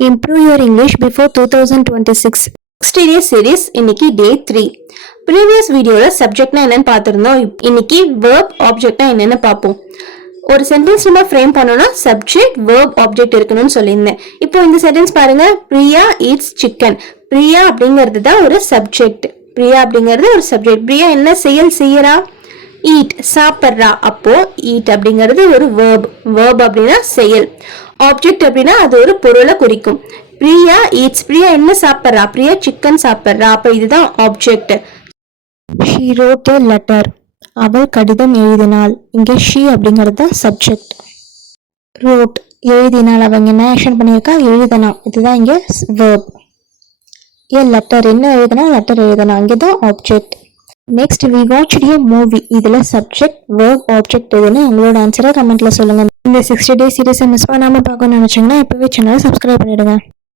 Improve your English before 2026. 60 days series இன்னைக்கு day 3. Previous videoல subjectனா என்னன்னு பார்த்திருந்தோம். இன்னைக்கு verb objectனா என்னன்னு பார்ப்போம். ஒரு சென்டென்ஸ் நம்ம ஃப்ரேம் பண்ணனும்னா subject verb object இருக்கணும்னு சொல்லியிருந்தேன். இப்போ இந்த சென்டென்ஸ் பாருங்க. Priya eats chicken. பிரியா அப்படிங்கிறது தான் ஒரு சப்ஜெக்ட். பிரியா அப்படிங்கிறது ஒரு சப்ஜெக்ட். பிரியா என்ன செயல் செய்யறா? eat சாப்பிடுறா. அப்போ eat அப்படிங்கிறது ஒரு verb. verb அப்படின்னா செயல். ஆப்ஜெக்ட் அப்படின்னா அது ஒரு பொருளை குறிக்கும். பிரியா ஈட்ஸ், பிரியா என்ன சாப்பிட்றா? பிரியா சிக்கன் சாப்பிட்றா. அப்ப இதுதான் object. She road a letter, அவள் கடிதம் எழுதினாள். இங்க ஷீ அப்படிங்கிறது தான் சப்ஜெக்ட். ரோட் எழுதினாள், அவங்க என்ன ஆக்ஷன் பண்ணியிருக்கா? எழுதனா. இதுதான் இங்க வெர்ப். ஏ லெட்டர் என்ன எழுதினா? லெட்டர் எழுதனா. இங்கதான் object. Next we watched a movie. இதுல சப்ஜெக்ட் வெர்ப் ஆப்ஜெக்ட் எதுன்னு உங்களோட ஆன்சரை கமெண்ட்ல சொல்லுங்க. இந்த 60 டே சீரீஸை மிஸ் பண்ணாம பார்க்கணும்னு நினைச்சீங்கன்னா இப்பவே சேனலை சப்ஸ்கிரைப் பண்ணிடுங்க.